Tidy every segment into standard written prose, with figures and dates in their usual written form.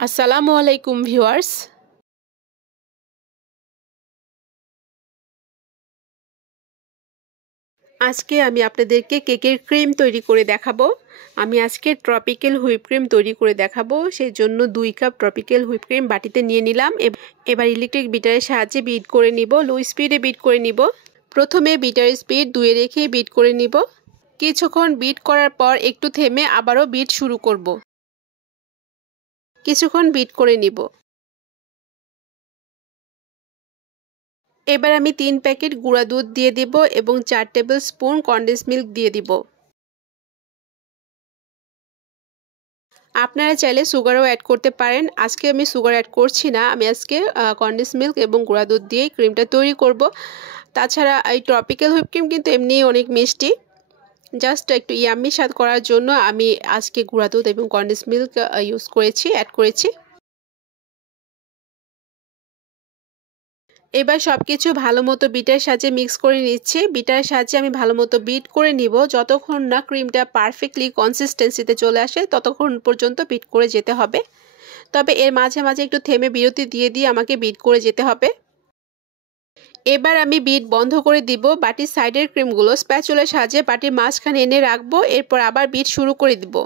আসসালামু আলাইকুম ভিউয়ার্স। আজকে আমি আপনাদেরকে কেকের ক্রিম তৈরি করে দেখাবো। আমি আজকে ট্রপিক্যাল হুইপ ক্রিম তৈরি করে দেখাবো। সেই জন্য 2 কাপ ট্রপিক্যাল হুইপ ক্রিম বাটিতে নিয়ে নিলাম। এবার ইলেকট্রিক বিটারের সাহায্যে বিট করে নিব। লো স্পিডে বিট করে নিব। প্রথমে বিটার স্পিড 2 এ রেখে বিট করে নিব। কিছুক্ষণ বিট করার পর একটু থেমে আবারও বিট শুরু করব। কিছুক্ষণ বিট করে নিব। এবার আমি 3 প্যাকেট গুঁড়া দুধ দিয়ে দিব এবং 4 টেবিল স্পুন কনডেন্স মিল্ক দিয়ে দিব। আপনারা চাইলে সুগারও অ্যাড করতে পারেন। আজকে আমি সুগার অ্যাড করছি না। আমি আজকে কনডেন্স মিল্ক এবং গুঁড়া দুধ দিয়ে ক্রিমটা তৈরি করব। তাছাড়া এই ট্রপিক্যাল হুইপ ক্রিম কিন্তু এমনিই অনেক মিষ্টি। জাস্ট একটু ইয়াম্মি স্বাদ করার জন্য আমি আজকে গুঁড়া দুধ এবং কনডেন্স মিল্ক অ্যাড করেছি। এবার সবকিছু ভালোমতো বিটার সাহায্যে মিক্স করে নিচ্ছি। বিটারের সাহায্যে আমি ভালোমতো বিট করে নিব। যতক্ষণ না ক্রিমটা পারফেক্টলি কনসিস্টেন্সিতে চলে আসে ততক্ষণ পর্যন্ত বিট করে যেতে হবে। তবে এর মাঝে মাঝে একটু থেমে বিরতি দিয়ে দিয়ে আমাকে বিট করে যেতে হবে। এবার আমি বিট বন্ধ করে দিব। বাটির সাইডের ক্রিমগুলো স্প্যাচুলার সাহায্যে বাটির মাঝখানে এনে রাখবো। এরপর আবার বিট শুরু করে দিব।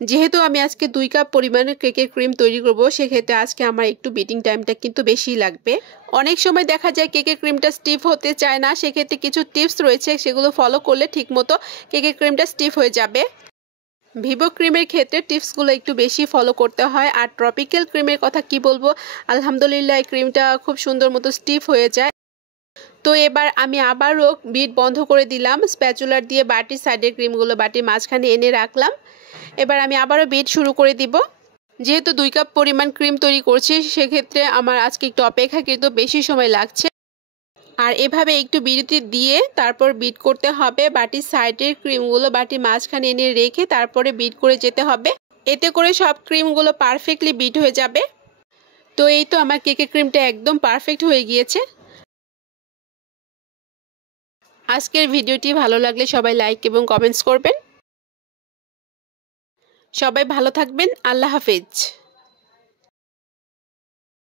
যেহেতু আমি আজকে 2 কাপ পরিমাণে কেকের ক্রিম তৈরি করব, সেক্ষেত্রে আজকে আমার একটু বিটিং টাইমটা কিন্তু বেশিই লাগবে। অনেক সময় দেখা যায় কেকের ক্রিমটা স্টিফ হতে চায় না, সেক্ষেত্রে কিছু টিপস রয়েছে, সেগুলো ফলো করলে ঠিকমতো কেকের ক্রিমটা স্টিফ হয়ে যাবে। ভিভো ক্রিমের ক্ষেত্রে টিপসগুলো একটু বেশি ফলো করতে হয়। আর ট্রপিক্যাল ক্রিমের কথা কি বলবো, আলহামদুলিল্লাহ এই ক্রিমটা খুব সুন্দর মতো স্টিফ হয়ে যায়। তো এবার আমি আবারও বিট বন্ধ করে দিলাম। স্প্যাচুলার দিয়ে বাটির সাইডের ক্রিমগুলো বাটির মাঝখানে এনে রাখলাম। এবার আমি আবারও বিট শুরু করে দিব। যেহেতু 2 কাপ পরিমাণ ক্রিম তৈরি করছি, সেক্ষেত্রে আমার আজকে একটু অপেক্ষাকৃত বেশি সময় লাগছে। আর এভাবে একটু বিরতি দিয়ে তারপর বিট করতে হবে। বাটির সাইডের ক্রিমগুলো বাটির মাঝখানে এনে রেখে তারপরে বিট করে যেতে হবে। এতে করে সব ক্রিমগুলো পারফেক্টলি বিট হয়ে যাবে। তো এই তো আমার কেকের ক্রিমটা একদম পারফেক্ট হয়ে গিয়েছে। আজকের ভিডিওটি ভালো লাগলে সবাই লাইক এবং কমেন্টস করবেন। সবাই ভালো থাকবেন। আল্লাহ হাফেজ।